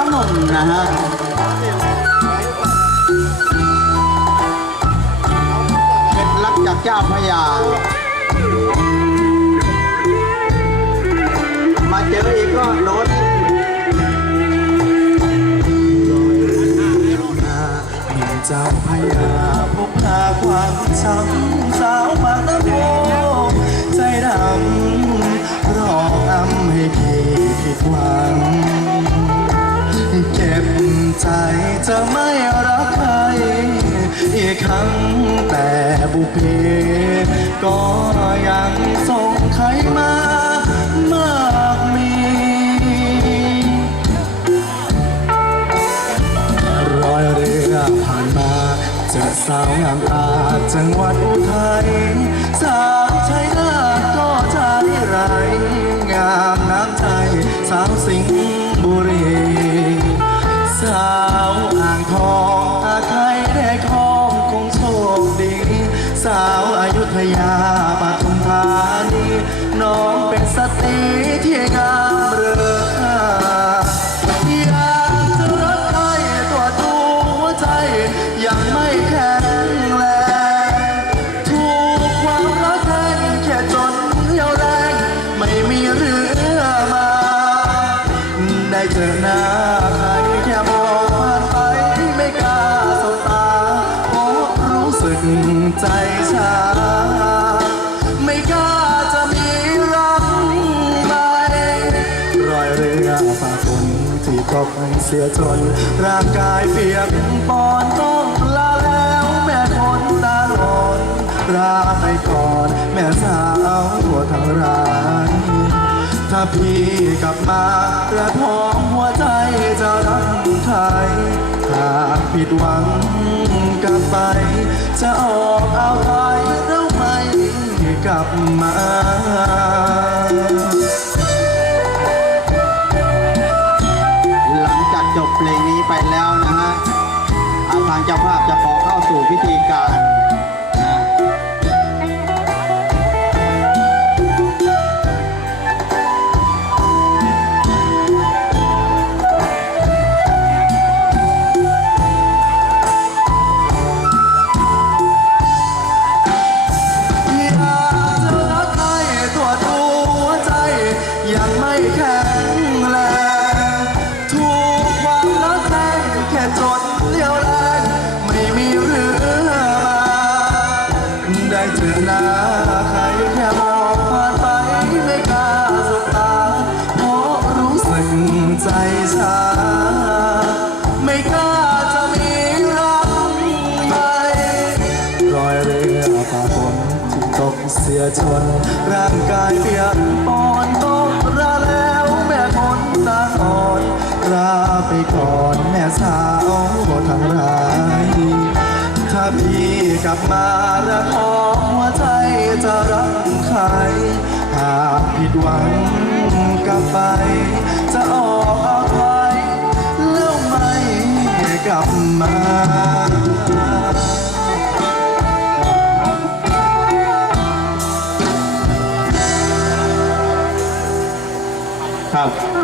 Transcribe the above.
าวหนุ่มนะฮะเป็นรักจากเจ้าพระยา มาเจออีกก็โดนเจ้าพยาพบหาความช้ำสาวปากน้ำโพใจดำ ก็ยังส่งใครมามากมี รอยเรือผ่านมา เจอสาวงามตาจังหวัดอุทัยสาวชัยนาทก็ใจไรงามน้ำใจสาวสิงห์บุรี สาวอ่างทอง ยาปทุมธานีน้องเป็นสตรีที่งามเรือค่าอยากจะรักใครตัวดูหัวใจ ยังไม่แข็งแรงถูกความรักแทงแค่จนเรี่ยวแรง ไม่มีเรือมา ได้เจอหน้า นที่ตกเสียจน ร่างกายเปียกปอนต้องลาแล้วแม่คนตาหลอนลาไปก่อน แม่สาวทั้งร้ายถ้าพี่กลับมาและทองหัวใจจะรักใครหากผิดหวังกลับไป จะออกเอาไปแล้วไม่กลับมา นี้แล้วนะฮะอาทางเจ้าภาพจะขอเข้าสู่พิธีการนะอยากจะรักใครตัวตัวใจยังไม่แข็ จนเลี้ยวแรงไม่มีเรือมาได้เจอหน้าใครแค่มองผ่านไปไม่กล้าสบตาเพราะรู้สึกใจชาไม่กล้าจะมีรักใหม่รอยเรือฝ่าฝนที่ตกเสียจนร่างกายเปียกปอนต้องราแล้วแม่คนตาอ่อน ลาไปก่อนแม่สาวทั้งหลายถ้าพี่กลับมาและขอหัวใจจะรักใคร หากผิดหวังกลับไป จะออกอาไว้แล้วไม่กลับมาครับ